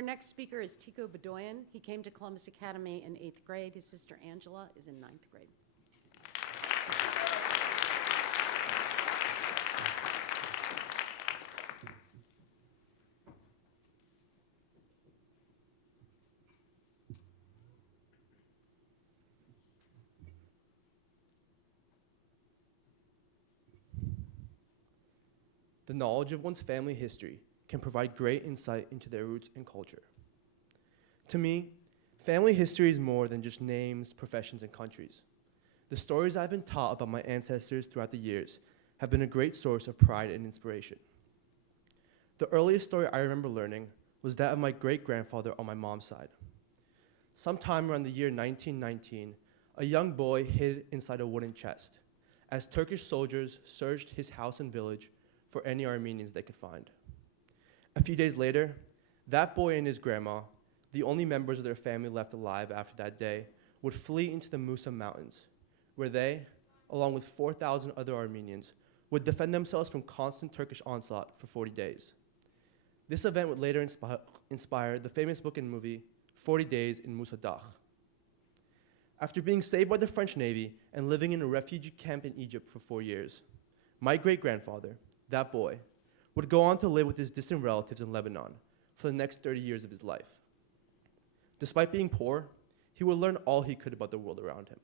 Our next speaker is Tigran Bdoyan. He came to Columbus Academy in 8th grade. His sister Angela is in 9th grade. The knowledge of one's family history can provide great insight into their roots and culture. To me, family history is more than just names, professions, and countries. The stories I've been taught about my ancestors throughout the years have been a great source of pride and inspiration. The earliest story I remember learning was that of my great-grandfather on my mom's side. Sometime around the year 1919, a young boy hid inside a wooden chest as Turkish soldiers searched his house and village for any Armenians they could find. A few days later, that boy and his grandma, the only members of their family left alive after that day, would flee into the Musa Mountains, where they, along with 4,000 other Armenians, would defend themselves from constant Turkish onslaught for 40 days. This event would later inspire the famous book and movie, 40 Days in Musa Dagh. After being saved by the French Navy and living in a refugee camp in Egypt for 4 years, my great-grandfather, that boy, would go on to live with his distant relatives in Lebanon for the next 30 years of his life. Despite being poor, he would learn all he could about the world around him.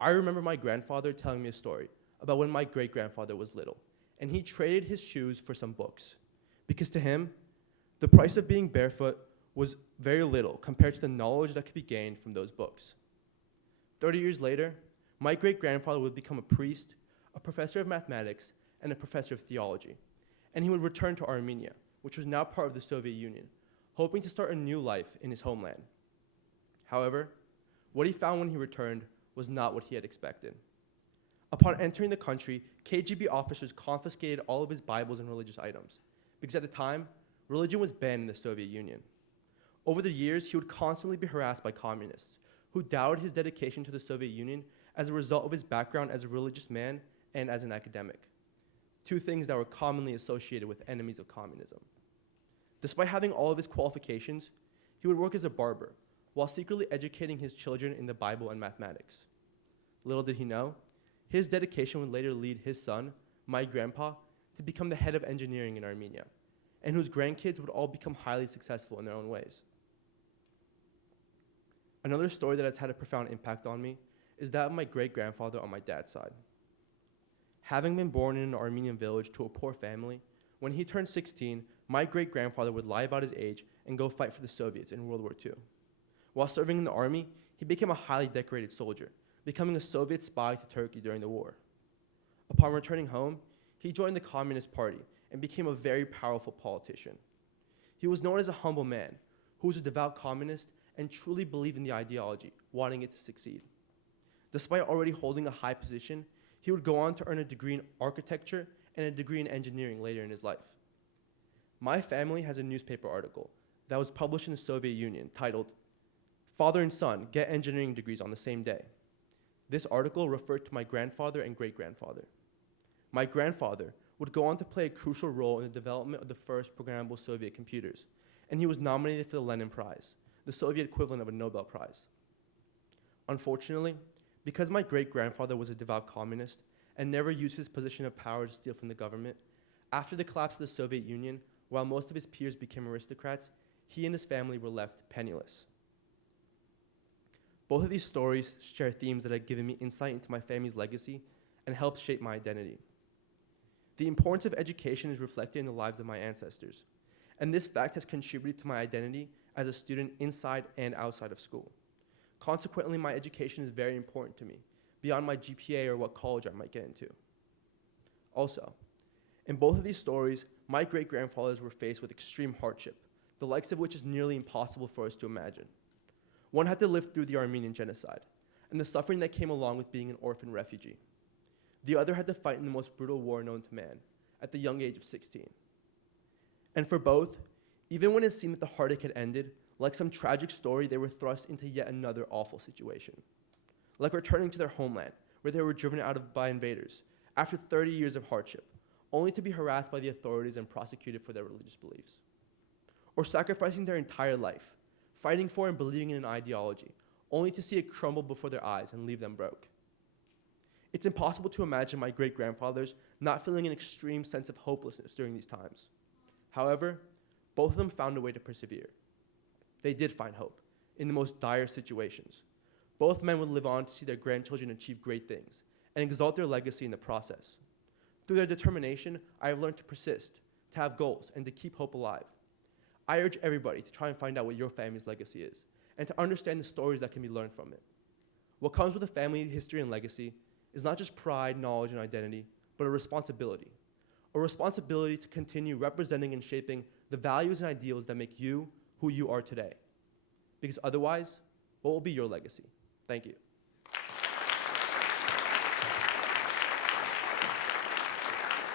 I remember my grandfather telling me a story about when my great-grandfather was little, and he traded his shoes for some books, because to him, the price of being barefoot was very little compared to the knowledge that could be gained from those books. 30 years later, my great-grandfather would become a priest, a professor of mathematics, and a professor of theology, and he would return to Armenia, which was now part of the Soviet Union, hoping to start a new life in his homeland. However, what he found when he returned was not what he had expected. Upon entering the country, KGB officers confiscated all of his Bibles and religious items, because at the time, religion was banned in the Soviet Union. Over the years, he would constantly be harassed by communists, who doubted his dedication to the Soviet Union as a result of his background as a religious man and as an academic, two things that were commonly associated with enemies of communism. Despite having all of his qualifications, he would work as a barber while secretly educating his children in the Bible and mathematics. Little did he know, his dedication would later lead his son, my grandpa, to become the head of engineering in Armenia, and whose grandkids would all become highly successful in their own ways. Another story that has had a profound impact on me is that of my great-grandfather on my dad's side. Having been born in an Armenian village to a poor family, when he turned 16, my great-grandfather would lie about his age and go fight for the Soviets in World War II. While serving in the army, he became a highly decorated soldier, becoming a Soviet spy to Turkey during the war. Upon returning home, he joined the Communist Party and became a very powerful politician. He was known as a humble man who was a devout communist and truly believed in the ideology, wanting it to succeed. Despite already holding a high position, he would go on to earn a degree in architecture and a degree in engineering later in his life. My family has a newspaper article that was published in the Soviet Union titled, "Father and Son Get Engineering Degrees on the Same Day." This article referred to my grandfather and great-grandfather. My grandfather would go on to play a crucial role in the development of the first programmable Soviet computers, and he was nominated for the Lenin Prize, the Soviet equivalent of a Nobel Prize. Unfortunately, because my great-grandfather was a devout communist and never used his position of power to steal from the government, after the collapse of the Soviet Union, while most of his peers became aristocrats, he and his family were left penniless. Both of these stories share themes that have given me insight into my family's legacy and helped shape my identity. The importance of education is reflected in the lives of my ancestors, and this fact has contributed to my identity as a student inside and outside of school. Consequently, my education is very important to me, beyond my GPA or what college I might get into. Also, in both of these stories, my great-grandfathers were faced with extreme hardship, the likes of which is nearly impossible for us to imagine. One had to live through the Armenian genocide, and the suffering that came along with being an orphan refugee. The other had to fight in the most brutal war known to man, at the young age of 16. And for both, even when it seemed that the heartache had ended, like some tragic story, they were thrust into yet another awful situation. Like returning to their homeland, where they were driven out of by invaders, after 30 years of hardship, only to be harassed by the authorities and prosecuted for their religious beliefs. or sacrificing their entire life, fighting for and believing in an ideology, only to see it crumble before their eyes and leave them broke. It's impossible to imagine my great-grandfathers not feeling an extreme sense of hopelessness during these times. However, both of them found a way to persevere. They did find hope in the most dire situations. Both men would live on to see their grandchildren achieve great things and exalt their legacy in the process. Through their determination, I have learned to persist, to have goals, and to keep hope alive. I urge everybody to try and find out what your family's legacy is, and to understand the stories that can be learned from it. What comes with a family history and legacy is not just pride, knowledge, and identity, but a responsibility. A responsibility to continue representing and shaping the values and ideals that make you who you are today. Because otherwise, what will be your legacy? Thank you.